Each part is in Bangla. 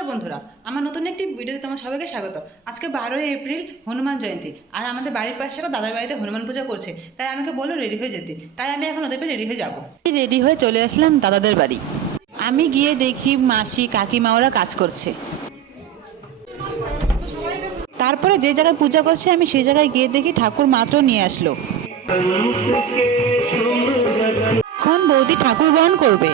নমস্কার বন্ধুরা, আমার নতুন একটি ভিডিওতে তোমার সবাইকে স্বাগত। আজকে 12ই এপ্রিল হনুমান জয়ন্তী, আর আমাদের বাড়ির পাশে একটা দাদার বাড়িতে হনুমান পূজা করছে, তাই আমাকে বললো রেডি হয়ে যেতে। তাই আমি এখন ওদের রেডি হয়ে যাবো। রেডি হয়ে চলে আসলাম দাদাদের বাড়ি। আমি গিয়ে দেখি মাসি কাকিমা ওরা কাজ করছে। তারপরে যে জায়গায় পূজা করছে আমি সেই জায়গায় গিয়ে দেখি ঠাকুর মাত্র নিয়ে আসলো। এখন বৌদি ঠাকুর বরণ করবে।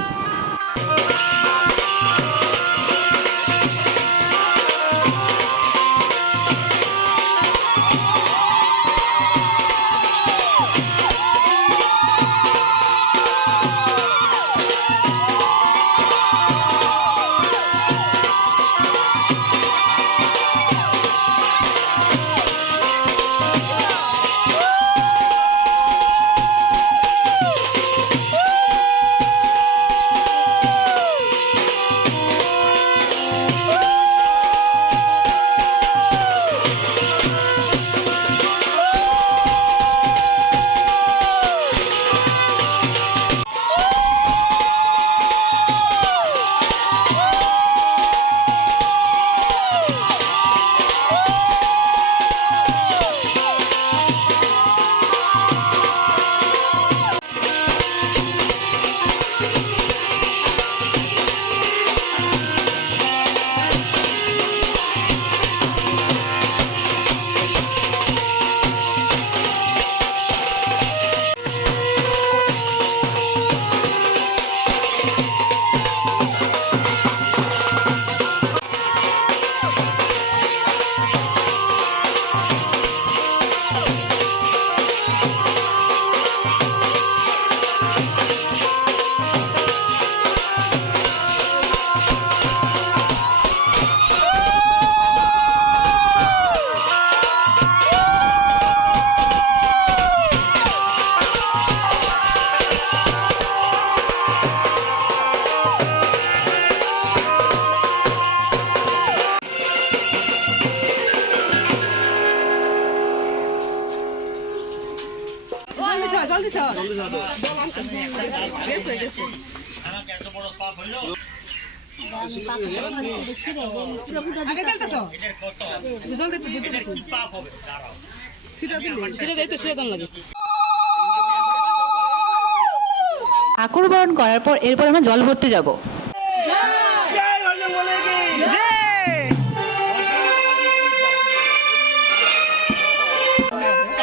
ঠাকুর বরণ করার পর এরপর আমরা জল ভরতে যাব।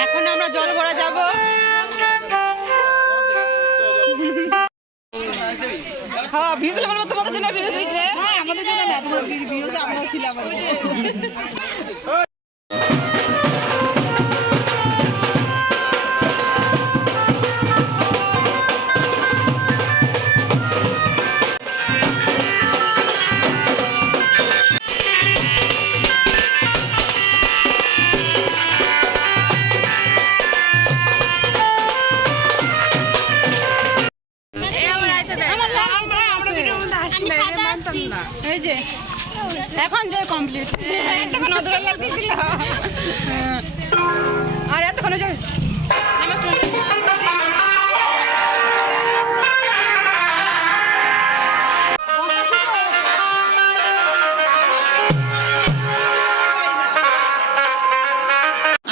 এখন আমরা জল ভরা যাব। হ্যাঁ, ভিজলে বলবো তোমাদের জন্য ভিজে দিয়েছে। হ্যাঁ, আমাদের জন্য না, তোমার ভিজে আমরাও ছিলাম। এই যে এখন যে কমপ্লিট, আর এতক্ষণ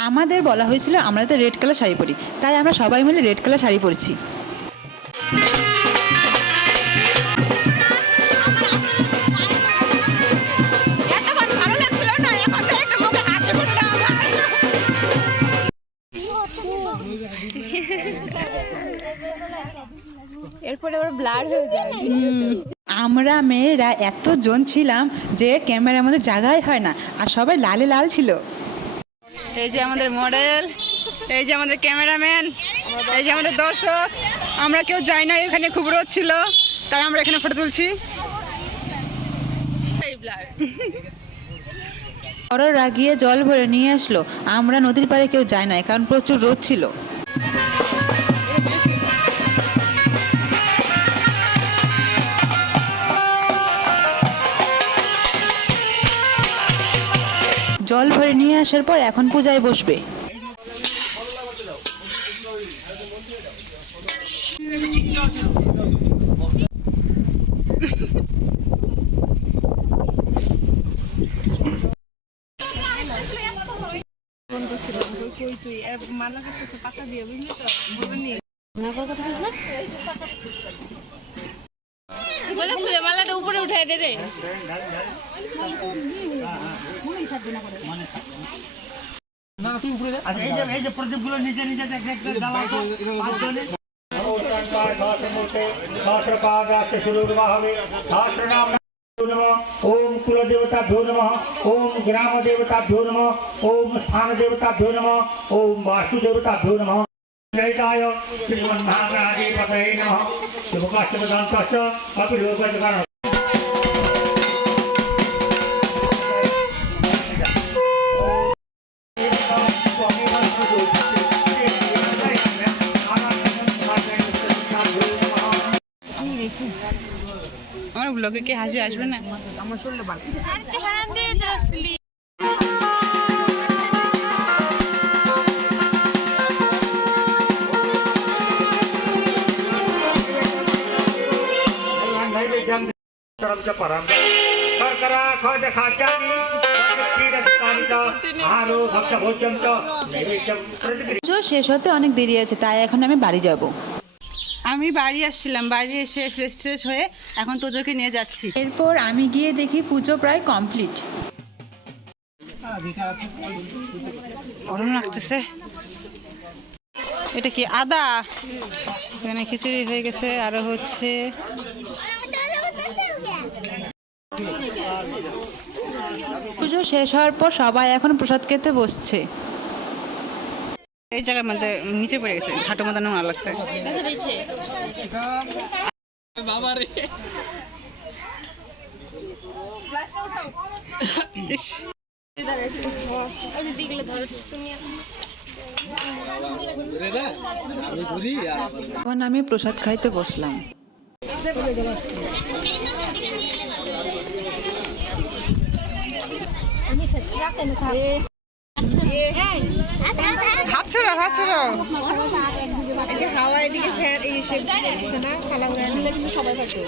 আমাদের বলা হয়েছিল আমরা তো রেড কালার শাড়ি পরি, তাই আমরা সবাই মিলে রেড কালার শাড়ি পরছি। এরপরে আবার ব্লার হয়ে যায়। আমরা মেয়েরা এতজন ছিলাম যে ক্যামেরার মধ্যে জায়গাই হয় না, আর সবাই লালে লাল ছিল। এই যে আমাদের মডেল, এই যে আমাদের ক্যামেরাম্যান, এই যে আমাদের দর্শক। আমরা কেউ যাই না, এখানে খুব রোদ ছিল, তাই আমরা এখানে ফটো তুলছি। বড়রা গিয়ে জল ভরে নিয়ে আসলো। আমরা নদীর পাড়ে কেউ যায় না, কারণ প্রচুর রোদ ছিল। জল ভরে নিয়ে আসার পর এখন পূজায় বসবে। তুই মানা করতেছে পাতা দিয়ে বুঝলি তো বলবি না করার কথা বলিস না গোলাপ ফুলের মালাটা উপরে উঠাই দে রে না তুই উপরে এই যে প্রদীপগুলো নিচে নিচে দেখ দেখ জ্বালাও তো পাঁচজনে ओम कुल देवताभ्यो नमः ओम ग्राम देवताभ्यो नमः ओम स्थान देवताभ्यो नमः ओम वास्तु देवताभ्यो नमः जयताय श्रीमन्महागणाधिपतये नमः शुभकाष्टपदान्तश्च कपिलोकजगण আমার ব্লগে কি হাসি আসবে না? পুজো শেষ হতে অনেক দেরি আছে, তাই এখন আমি বাড়ি যাব। আমি বাড়ি আসছিলাম, বাড়ি এসে ফ্রেশ ট্রেশ হয়ে এখন তোজোকে নিয়ে যাচ্ছি। এরপর আমি গিয়ে দেখি পুজো প্রায় কমপ্লিট। গরম লাগতেছে। এটা কি আদা? এখানে খিচুড়ি হয়ে গেছে, আরো হচ্ছে পুজো শেষ হওয়ার পর সবাই এখন প্রসাদ খেতে বসছে। এই জায়গার মধ্যে নিচে পড়ে গেছে, হাঁটু মাথা নোংরা লাগছে। এখন আমি প্রসাদ খাইতে বসলাম। হাত ছড়ো, হাত ছড়ো। হাওয়া এদিকে ফের এই শেপ দিচ্ছে না, খালা উড়ে নিলে কিন্তু সবাই পাচ্ছে।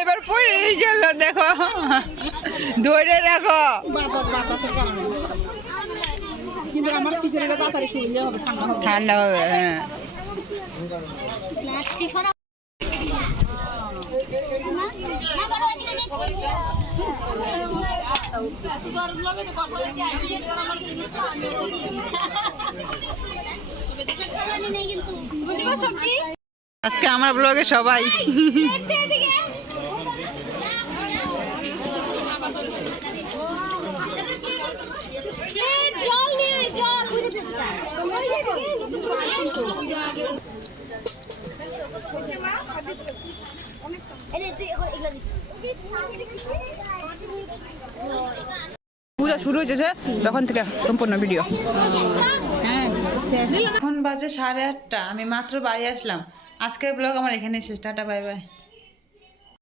এবার পড়ে গেল, দেখো ধরে রাখো। কিন্তু আমার পিছনেটা তাড়াতাড়ি শুকিয়ে হবে, ঠান্ডা হবে। হ্যাঁ আজকে আমার ব্লগে সবাই পূজা শুরু হয়েছে তখন থেকে সম্পূর্ণ ভিডিও। হ্যাঁ এখন বাজে 8:30, আমি মাত্র বাড়ি আসলাম। আজকের ব্লগ আমার এখানে শেষ। Tata, bye bye.